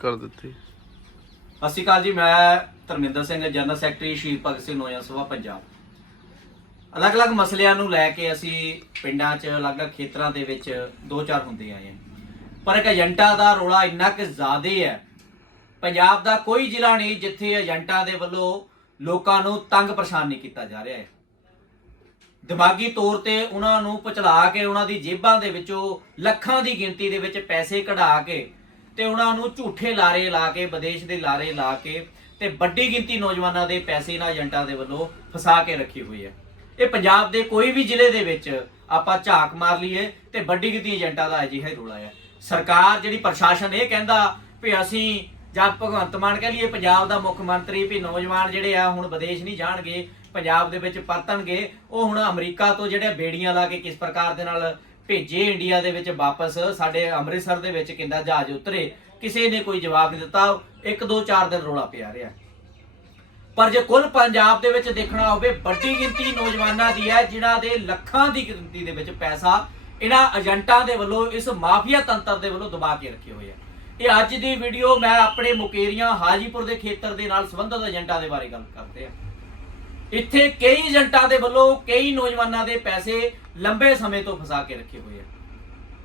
ਕਰ ਦਿੱਤੀ। ਸਤਿ ਸ਼੍ਰੀ ਅਕਾਲ ਜੀ, ਮੈਂ ਧਰਮਿੰਦਰ ਸਿੰਘ, ਜਨਰਲ ਸੈਕਟਰੀ ਸ਼ਹੀਦ ਭਗਤ ਸਿੰਘ ਨੌਜਵਾਨ ਸਭਾ ਪੰਜਾਬ। ਅਲੱਗ-ਅਲੱਗ ਮਸਲਿਆਂ ਨੂੰ ਲੈ ਕੇ ਅਸੀਂ ਪਿੰਡਾਂ 'ਚ ਅਲੱਗ-ਅਲੱਗ ਖੇਤਰਾਂ ਦੇ ਵਿੱਚ ਦੋ ਚਾਰ ਹੁੰਦੇ ਆਏ ਹਾਂ। ਪਰ ਇੱਕ ਏਜੰਟਾਂ ਦਾ ਰੋਲਾ ਇੰਨਾ ਕਿ ਜ਼ਿਆਦਾ ਹੈ, ਪੰਜਾਬ ਦਾ ਕੋਈ ਜ਼ਿਲ੍ਹਾ ਨਹੀਂ ਜਿੱਥੇ ਏਜੰਟਾਂ ਦੇ ਵੱਲੋਂ ਲੋਕਾਂ ਨੂੰ ਤੰਗ ਪਰੇਸ਼ਾਨ ਨਹੀਂ ਕੀਤਾ ਜਾ ਰਿਹਾ ਹੈ। ਦਿਮਾਗੀ ਤੌਰ ਤੇ ਉਹਨਾਂ ਨੂੰ ਪਚਲਾ ਕੇ ਉਹਨਾਂ ਦੀ ਜੇਬਾਂ ਦੇ ਵਿੱਚੋਂ ਲੱਖਾਂ ਦੀ ਗਿਣਤੀ ਦੇ ਵਿੱਚ ਪੈਸੇ ਕਢਾ ਕੇ ਤੇ ਉਹਨਾਂ ਨੂੰ ਝੂਠੇ ਲਾਰੇ ਲਾ ਕੇ, ਵਿਦੇਸ਼ ਦੇ ਲਾਰੇ ਲਾ ਕੇ ਤੇ ਵੱਡੀ ਗਿਣਤੀ ਨੌਜਵਾਨਾਂ ਦੇ ਪੈਸੇ ਇਹਨਾਂ ਏਜੰਟਾਂ ਦੇ ਵੱਲੋਂ ਫਸਾ ਕੇ ਰੱਖੀ ਹੋਈ ਹੈ। ਇਹ ਪੰਜਾਬ ਦੇ ਕੋਈ ਵੀ ਜ਼ਿਲ੍ਹੇ ਦੇ ਵਿੱਚ ਆਪਾਂ ਝਾਕ ਮਾਰ ਲਈਏ ਤੇ ਵੱਡੀ ਗਿਣਤੀ ਏਜੰਟਾਂ ਦਾ ਅਜਿਹਾ ਹੀ ਰੋਲਾ ਹੈ। ਸਰਕਾਰ ਜਿਹੜੀ ਪ੍ਰਸ਼ਾਸਨ ਇਹ ਕਹਿੰਦਾ ਵੀ ਅਸੀਂ ਜਦ ਭਗਵੰਤ ਮਾਨ ਕਹਿ ਲਈਏ, ਪੰਜਾਬ ਦਾ ਮੁੱਖ ਮੰਤਰੀ ਵੀ ਨੌਜਵਾਨ ਜਿਹੜੇ ਆ ਹੁਣ ਵਿਦੇਸ਼ ਨਹੀਂ ਜਾਣਗੇ, ਪੰਜਾਬ ਦੇ ਵਿੱਚ ਪਰਤਣਗੇ, ਉਹ ਹੁਣ ਅਮਰੀਕਾ ਤੋਂ ਜਿਹੜੇ ਬੇੜੀਆਂ ਲਾ ਕੇ ਕਿਸ ਪ੍ਰਕਾਰ ਦੇ ਨਾਲ ਭੇਜੇ ਇੰਡੀਆ ਦੇ ਵਿੱਚ ਵਾਪਸ, ਸਾਡੇ ਅੰਮ੍ਰਿਤਸਰ ਦੇ ਵਿੱਚ ਕਿੰਦਾ ਜਹਾਜ਼ ਉਤਰੇ, ਕਿਸੇ ਨੇ ਕੋਈ ਜਵਾਬ ਨਹੀਂ ਦਿੱਤਾ, ਇੱਕ ਦੋ ਚਾਰ ਦਿਨ ਰੋਲਾ ਪਿਆ ਰਿਹਾ। ਪਰ ਜੇ ਕੁੱਲ ਪੰਜਾਬ ਦੇ ਵਿੱਚ ਦੇਖਣਾ ਹੋਵੇ, ਵੱਡੀ ਗਿਣਤੀ ਨੌਜਵਾਨਾਂ ਦੀ ਹੈ, ਜਿਨ੍ਹਾਂ ਦੇ ਲੱਖਾਂ ਦੀ ਗਿਣਤੀ ਦੇ ਵਿੱਚ ਪੈਸਾ ਇਹਨਾਂ ਏਜੰਟਾਂ ਦੇ ਵੱਲੋਂ, ਇਸ ਮਾਫੀਆ ਤੰਤਰ ਦੇ ਵੱਲੋਂ ਦਬਾ ਕੇ ਰੱਖੇ ਹੋਏ ਆ। ਇਹ ਅੱਜ ਦੀ ਵੀਡੀਓ ਮੈਂ ਆਪਣੇ ਮੁਕੇਰੀਆਂ ਹਾਜੀਪੁਰ ਦੇ ਖੇਤਰ ਦੇ ਨਾਲ ਸੰਬੰਧਿਤ ਏਜੰਟਾਂ ਦੇ ਬਾਰੇ ਗੱਲ ਕਰਦੇ ਆ। ਇੱਥੇ ਕਈ ਏਜੰਟਾਂ ਦੇ ਵੱਲੋਂ ਕਈ ਨੌਜਵਾਨਾਂ ਦੇ ਪੈਸੇ ਲੰਬੇ ਸਮੇਂ ਤੋਂ ਫਸਾ ਕੇ ਰੱਖੇ ਹੋਏ ਆ।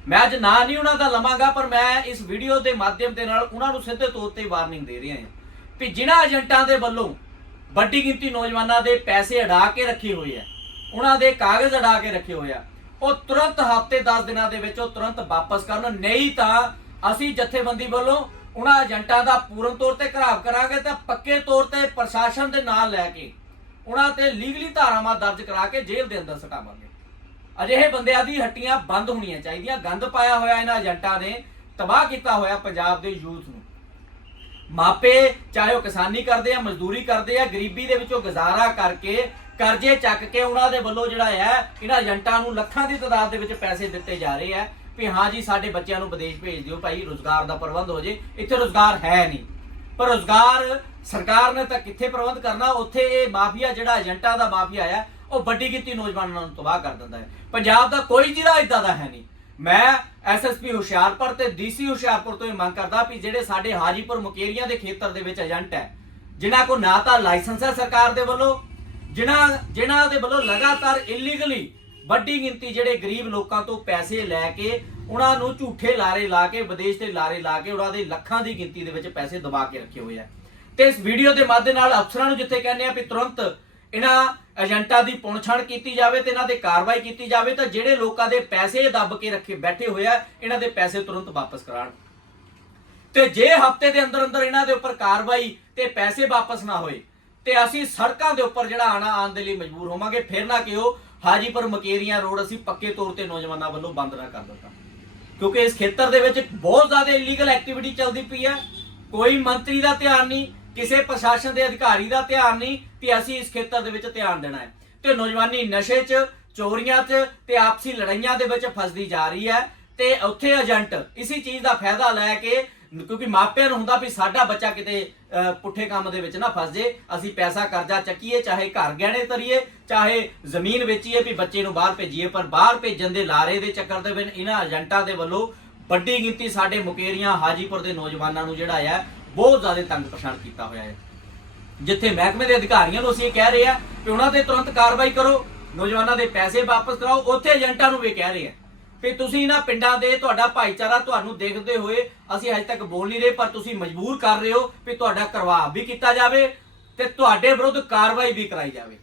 ਮੈਂ ਅੱਜ ਨਾ ਨਹੀਂ ਉਹਨਾਂ ਦਾ ਲਵਾਂਗਾ, ਪਰ ਮੈਂ ਇਸ ਵੀਡੀਓ ਦੇ ਮਾਧਿਅਮ ਦੇ ਨਾਲ ਉਹਨਾਂ ਨੂੰ ਸਿੱਧੇ ਤੌਰ ਤੇ ਵਾਰਨਿੰਗ ਦੇ ਰਿਹਾ ਹਾਂ ਕਿ ਜਿਨ੍ਹਾਂ ਏਜੰਟਾਂ ਦੇ ਵੱਲੋਂ ਵੱਡੀ ਗਿਣਤੀ ਨੌਜਵਾਨਾਂ ਦੇ ਪੈਸੇ ਅੜਾ ਕੇ ਰੱਖੇ ਹੋਏ ਆ, ਉਹਨਾਂ ਦੇ ਕਾਗਜ਼ ਅੜਾ ਕੇ ਰੱਖੇ ਹੋਏ ਆ, ਉਹ ਤੁਰੰਤ ਹਫ਼ਤੇ 10 ਦਿਨਾਂ ਦੇ ਵਿੱਚ ਉਹ ਤੁਰੰਤ ਵਾਪਸ ਕਰਨ। ਨਹੀਂ ਤਾਂ ਅਸੀਂ ਜਥੇਬੰਦੀ ਵੱਲੋਂ ਉਹਨਾਂ ਏਜੰਟਾਂ ਦਾ ਪੂਰਨ ਤੌਰ ਤੇ ਘਰਾਵ ਕਰਾਂਗੇ ਤਾਂ ਪੱਕੇ ਤੌਰ ਤੇ ਪ੍ਰਸ਼ਾਸਨ ਦੇ ਨਾਲ ਲੈ ਕੇ ਉਹਨਾਂ ਤੇ ਲੀਗਲੀ ਧਾਰਾਵਾਂ ਦਰਜ ਕਰਾ ਕੇ ਜੇਲ੍ਹ ਦੇ ਅੰਦਰ ਸਟਾਵਾਂਗੇ। ਅਜਿਹੇ ਬੰਦਿਆਂ ਦੀ ਹੱਟੀਆਂ ਬੰਦ ਹੋਣੀਆਂ ਚਾਹੀਦੀਆਂ। ਗੰਦ ਪਾਇਆ ਹੋਇਆ ਇਹਨਾਂ ਏਜੰਟਾਂ ਨੇ, ਤਬਾਹ ਕੀਤਾ ਹੋਇਆ ਪੰਜਾਬ ਦੇ ਯੂਥ ਨੂੰ। ਮਾਪੇ ਚਾਹੇ ਉਹ ਕਿਸਾਨੀ ਕਰਦੇ ਆ, ਮਜ਼ਦੂਰੀ ਕਰਦੇ ਆ, ਗਰੀਬੀ ਦੇ ਵਿੱਚੋਂ ਗੁਜ਼ਾਰਾ ਕਰਕੇ ਕਰਜ਼ੇ ਚੱਕ ਕੇ ਉਹਨਾਂ ਦੇ ਵੱਲੋਂ ਜਿਹੜਾ ਹੈ ਇਹਨਾਂ ਏਜੰਟਾਂ ਨੂੰ ਲੱਖਾਂ ਦੀ ਤਾਦਾਦ ਦੇ ਵਿੱਚ ਪੈਸੇ ਦਿੱਤੇ ਜਾ ਰਹੇ ਆ। ਵੀ ਹਾਂ ਜੀ, ਸਾਡੇ ਬੱਚਿਆਂ ਨੂੰ ਵਿਦੇਸ਼ ਭੇਜ ਦਿਓ ਭਾਈ, ਰੋਜ਼ਗਾਰ ਦਾ ਪ੍ਰਬੰਧ ਹੋ ਜੇ। ਇੱਥੇ ਰੋਜ਼ਗਾਰ ਹੈ ਨਹੀਂ। ਪਰ ਰੋਜ਼ਗਾਰ ਸਰਕਾਰ ਨੇ ਤਾਂ ਕਿੱਥੇ ਪ੍ਰਬੰਧ ਕਰਨਾ, ਉੱਥੇ ਇਹ ਮਾਫੀਆ ਜਿਹੜਾ ਏਜੰਟਾਂ ਦਾ ਮਾਫੀਆ ਆ, ਉਹ ਵੱਡੀ ਗਿਣਤੀ ਨੌਜਵਾਨਾਂ ਨੂੰ ਤਬਾਹ ਕਰ ਦਿੰਦਾ ਹੈ। ਪੰਜਾਬ ਦਾ ਕੋਈ ਜ਼ਿਲ੍ਹਾ ਇਦਾਂ ਦਾ ਹੈ ਨਹੀਂ। ਮੈਂ ਐਸਐਸਪੀ ਹੁਸ਼ਿਆਰਪੁਰ ਤੇ ਡੀਸੀ ਹੁਸ਼ਿਆਰਪੁਰ ਤੋਂ ਇਹ ਮੰਗ ਕਰਦਾ ਵੀ ਜਿਹੜੇ ਸਾਡੇ ਹਾਜੀਪੁਰ ਮੁਕੇਰੀਆਂ ਦੇ ਖੇਤਰ ਦੇ ਵਿੱਚ ਏਜੰਟ ਹੈ, ਜਿਨ੍ਹਾਂ ਕੋ ਨਾ ਤਾਂ ਲਾਇਸੈਂਸ ਹੈ ਸਰਕਾਰ ਦੇ ਵੱਲੋਂ, ਜਿਨ੍ਹਾਂ ਜਿਨ੍ਹਾਂ ਦੇ ਵੱਲੋਂ ਲਗਾਤਾਰ ਇਲੀਗਲੀ ਵੱਡੀ ਗਿਣਤੀ ਜਿਹੜੇ ਗਰੀਬ ਲੋਕਾਂ ਤੋਂ ਪੈਸੇ ਲੈ ਕੇ ਉਹਨਾਂ ਨੂੰ ਝੂਠੇ ਲਾਰੇ ਲਾ ਕੇ, ਵਿਦੇਸ਼ ਦੇ ਲਾਰੇ ਲਾ ਕੇ ਉਹਨਾਂ ਦੇ ਲੱਖਾਂ ਦੀ ਗਿਣਤੀ ਦੇ ਵਿੱਚ ਪੈਸੇ ਦਬਾ ਕੇ ਰੱਖੇ ਹੋਏ ਆ। ਤੇ ਇਸ ਵੀਡੀਓ ਦੇ ਮਾਧਿਅਮ ਨਾਲ ਅਫਸਰਾਂ ਨੂੰ ਜਿੱਥੇ ਕਹਿੰਦੇ ਆ ਵੀ ਤੁਰੰਤ ਇਹਨਾਂ ਏਜੰਟਾਂ ਦੀ ਪੁਣਛਣ ਕੀਤੀ ਜਾਵੇ ਤੇ ਇਹਨਾਂ ਤੇ ਕਾਰਵਾਈ ਕੀਤੀ ਜਾਵੇ, ਤਾਂ ਜਿਹੜੇ ਲੋਕਾਂ ਦੇ ਪੈਸੇ ਦੱਬ ਕੇ ਰੱਖੇ ਬੈਠੇ ਹੋਏ ਆ, ਇਹਨਾਂ ਦੇ ਪੈਸੇ ਤੁਰੰਤ ਵਾਪਸ ਕਰਾਉਣ। ਤੇ ਜੇ ਹਫ਼ਤੇ ਦੇ ਅੰਦਰ ਅੰਦਰ ਇਹਨਾਂ ਦੇ ਉੱਪਰ ਕਾਰਵਾਈ ਤੇ ਪੈਸੇ ਵਾਪਸ ਨਾ ਹੋਏ, ਤੇ ਅਸੀਂ ਸੜਕਾਂ ਦੇ ਉੱਪਰ ਜਿਹੜਾ ਆਣਾ ਆਉਣ ਦੇ ਲਈ ਮਜਬੂਰ ਹੋਵਾਂਗੇ, ਫਿਰ ਨਾ ਕਿ ਹਾਜੀਪੁਰ ਮਕੇਰੀਆਂ ਰੋਡ ਅਸੀਂ ਪੱਕੇ ਤੌਰ ਤੇ ਨੌਜਵਾਨਾਂ ਵੱਲੋਂ ਬੰਦ ਨਾ ਕਰ ਦਿੱਤਾ। ਕਿਉਂਕਿ ਇਸ ਖੇਤਰ ਦੇ ਵਿੱਚ ਬਹੁਤ ਜ਼ਿਆਦਾ ਇਲੀਗਲ ਐਕਟੀਵਿਟੀ ਚੱਲਦੀ ਪਈ ਹੈ। ਕੋਈ ਮੰਤਰੀ ਦਾ ਧਿਆਨ ਨਹੀਂ, ਕਿਸੇ ਪ੍ਰਸ਼ਾਸਨ ਦੇ ਅਧਿਕਾਰੀ ਦਾ ਧਿਆਨ ਨਹੀਂ ਕਿ ਅਸੀਂ ਇਸ ਖੇਤਰ ਦੇ ਵਿੱਚ ਧਿਆਨ ਦੇਣਾ ਹੈ। ਤੇ ਨੌਜਵਾਨੀ ਨਸ਼ੇ 'ਚ, ਚੋਰੀਆਂ 'ਚ ਤੇ ਆਪਸੀ ਲੜਾਈਆਂ ਦੇ ਵਿੱਚ ਫਸਦੀ ਜਾ ਰਹੀ ਹੈ। ਤੇ ਉੱਥੇ ਏਜੰਟ ਇਸੇ ਚੀਜ਼ ਦਾ ਫਾਇਦਾ ਲੈ ਕੇ, ਕਿਉਂਕਿ ਮਾਪਿਆਂ ਨੂੰ ਹੁੰਦਾ ਵੀ ਸਾਡਾ ਬੱਚਾ ਕਿਤੇ ਪੁੱਠੇ ਕੰਮ ਦੇ ਵਿੱਚ ਨਾ ਫਸ ਜੇ, ਅਸੀਂ ਪੈਸਾ ਕਰਜ਼ਾ ਚੱਕੀਏ, ਚਾਹੇ ਘਰ ਗਹਿਣੇ ਤਰੀਏ ਚਾਹੇ ਜ਼ਮੀਨ ਵੇਚੀਏ ਵੀ ਬੱਚੇ ਨੂੰ ਬਾਹਰ ਭੇਜੀਏ, ਪਰ ਬਾਹਰ ਭੇਜਣ ਦੇ ਲਾਰੇ ਦੇ ਚੱਕਰ ਦੇ ਵਿੱਚ ਇਹਨਾਂ ਏਜੰਟਾਂ ਦੇ ਵੱਲੋਂ ਵੱਡੀ ਗਿਣਤੀ ਸਾਡੇ ਮੁਕੇਰੀਆਂ, ਹਾਜੀਪੁਰ ਦੇ ਨੌਜਵਾਨਾਂ ਨੂੰ ਜਿਹੜਾ ਹੈ ਬਹੁਤ ਜ਼ਿਆਦਾ ਤੰਗ ਪਰੇਸ਼ਾਨ ਕੀਤਾ ਹੋਇਆ ਹੈ। ਜਿੱਥੇ ਮਹਿਕਮੇ ਦੇ ਅਧਿਕਾਰੀਆਂ ਨੂੰ ਅਸੀਂ ਇਹ ਕਹਿ ਰਹੇ ਆ ਕਿ ਉਹਨਾਂ ਤੇ ਤੁਰੰਤ ਕਾਰਵਾਈ ਕਰੋ, ਨੌਜਵਾਨਾਂ ਦੇ ਪੈਸੇ ਵਾਪਸ ਕਰਾਓ, ਉੱਥੇ ਏਜੰਟਾਂ ਨੂੰ ਵੀ ਕਹਿ ਰਹੇ ਆ। ਕਿ ਤੁਸੀਂ ਨਾ ਪਿੰਡਾਂ ਦੇ ਤੁਹਾਡਾ ਭਾਈਚਾਰਾ ਤੁਹਾਨੂੰ ਦੇਖਦੇ ਹੋਏ ਅਸੀਂ ਅਜੇ ਤੱਕ ਬੋਲ ਨਹੀਂ ਰਹੇ, ਪਰ ਤੁਸੀਂ ਮਜਬੂਰ ਕਰ ਰਹੇ ਹੋ ਵੀ ਤੁਹਾਡਾ ਕਰਵਾ ਵੀ ਕੀਤਾ ਜਾਵੇ ਤੇ ਤੁਹਾਡੇ ਵਿਰੁੱਧ ਕਾਰਵਾਈ ਵੀ ਕਰਾਈ ਜਾਵੇ।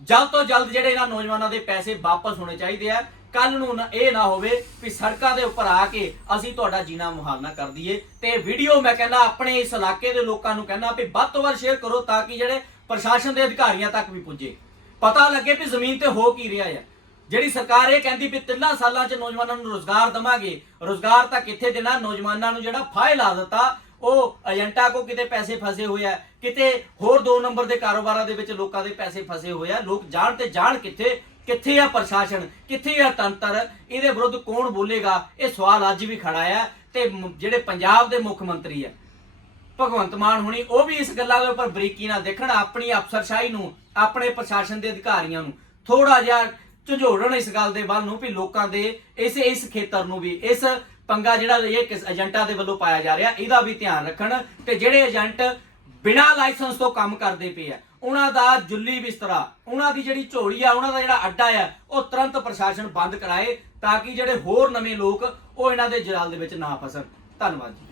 ਜਲਦ ਤੋਂ ਜਲਦ ਜਿਹੜੇ ਇਹਨਾਂ ਨੌਜਵਾਨਾਂ ਦੇ ਪੈਸੇ ਵਾਪਸ ਹੋਣੇ ਚਾਹੀਦੇ ਆ ਕੱਲ ਨੂੰ ਇਹ ਨਾ ਹੋਵੇ ਵੀ ਸੜਕਾਂ ਦੇ ਉੱਪਰ ਆ ਕੇ ਅਸੀਂ ਤੁਹਾਡਾ ਜੀਣਾ ਮੁਹਾਲ ਨਾ ਕਰ ਦਈਏ। ਤੇ ਵੀਡੀਓ ਮੈਂ ਕਹਿੰਦਾ, ਆਪਣੇ ਇਸ ਇਲਾਕੇ ਦੇ ਲੋਕਾਂ ਨੂੰ ਕਹਿੰਦਾ ਵੀ ਵੱਧ ਤੋਂ ਵੱਧ ਸ਼ੇਅਰ ਕਰੋ ਤਾਂ ਕਿ ਜਿਹੜੇ ਪ੍ਰਸ਼ਾਸਨ ਦੇ ਅਧਿਕਾਰੀਆਂ ਤੱਕ ਵੀ ਪੁੱਜੇ। ਪਤਾ ਲੱਗੇ ਵੀ ਜ਼ਮੀਨ ਤੇ ਹੋ ਕੀ ਰਿਹਾ ਹੈ ਜਿਹੜੀ ਸਰਕਾਰ ਇਹ ਕਹਿੰਦੀ ਵੀ ਤਿੰਨਾਂ ਸਾਲਾਂ 'ਚ ਨੌਜਵਾਨਾਂ ਨੂੰ ਰੋਜ਼ਗਾਰ ਦਵਾਂਗੇ, ਰੋਜ਼ਗਾਰ ਤਾਂ ਕਿੱਥੇ ਦੇਣਾ? ਨੌਜਵਾਨਾਂ ਨੂੰ ਜਿਹੜਾ ਫਾਇਲ ਲਾ ਦਿੱਤਾ, ਉਹ ਏਜੰਟਾਂ ਕੋ ਕਿਤੇ ਪੈਸੇ ਫਸੇ ਹੋਏ ਆ, ਕਿਤੇ ਹੋਰ ਦੋ ਨੰਬਰ ਦੇ ਕਾਰੋਬਾਰਾਂ ਦੇ ਵਿੱਚ ਲੋਕਾਂ ਦੇ ਪੈਸੇ ਫਸੇ ਹੋਏ ਆ, ਲੋਕ ਜਾਣ ਤੇ ਜਾਣ ਕਿੱਥੇ ਕਿੱਥੇ ਆ ਪ੍ਰਸ਼ਾਸਨ, ਕਿੱਥੇ ਆ ਤੰਤਰ, ਇਹਦੇ ਵਿਰੁੱਧ ਕੌਣ ਬੋਲੇਗਾ? ਇਹ ਸਵਾਲ ਅੱਜ ਵੀ ਖੜਾ ਆ ਤੇ ਜਿਹੜੇ ਪੰਜਾਬ ਦੇ ਮੁੱਖ ਮੰਤਰੀ ਆ, ਭਗਵੰਤ ਮਾਨ ਹੁਣੀ, ਉਹ ਵੀ ਇਸ ਗੱਲਾਂ ਦੇ ਉੱਪਰ ਬਰੀਕੀ ਨਾਲ ਦੇਖਣ, ਆਪਣੀ ਅਫਸਰਸ਼ਾਹੀ ਨੂੰ, ਆਪਣੇ ਪ੍ਰਸ਼ਾਸਨ ਦੇ ਅਧਿਕਾਰੀਆਂ ਨੂੰ। ਥੋੜਾ ਜਿਹਾ ਝੰਜੋੜਨ ਇਸ ਗੱਲ ਦੇ ਵੱਲ ਨੂੰ ਵੀ ਲੋਕਾਂ ਦੇ ਇਸ ਇਸ ਖੇਤਰ ਨੂੰ ਵੀ, ਇਸ ਪੰਗਾ ਜਿਹੜਾ ਇਹ ਕਿਸ ਏਜੰਟਾਂ ਦੇ ਵੱਲੋਂ ਪਾਇਆ ਜਾ ਰਿਹਾ, ਇਹਦਾ ਵੀ ਧਿਆਨ ਰੱਖਣ ਤੇ ਜਿਹੜੇ ਏਜੰਟ ਬਿਨਾਂ ਲਾਇਸੈਂਸ ਤੋਂ ਕੰਮ ਕਰਦੇ ਪਏ ਆ, ਉਹਨਾਂ ਦਾ ਜੁੱਲੀ ਬਿਸਤਰਾ, ਉਹਨਾਂ ਦੀ ਜਿਹੜੀ ਝੋਲੀ ਆ, ਉਹਨਾਂ ਦਾ ਜਿਹੜਾ ਅੱਡਾ ਆ, ਉਹ ਤੁਰੰਤ ਪ੍ਰਸ਼ਾਸਨ ਬੰਦ ਕਰਾਏ ਤਾਂ ਕਿ ਜਿਹੜੇ ਹੋਰ ਨਵੇਂ ਲੋਕ ਉਹ ਇਹਨਾਂ ਦੇ ਜਲਾਲ ਦੇ ਵਿੱਚ ਨਾ ਫਸਣ। ਧੰਨਵਾਦ ਜੀ।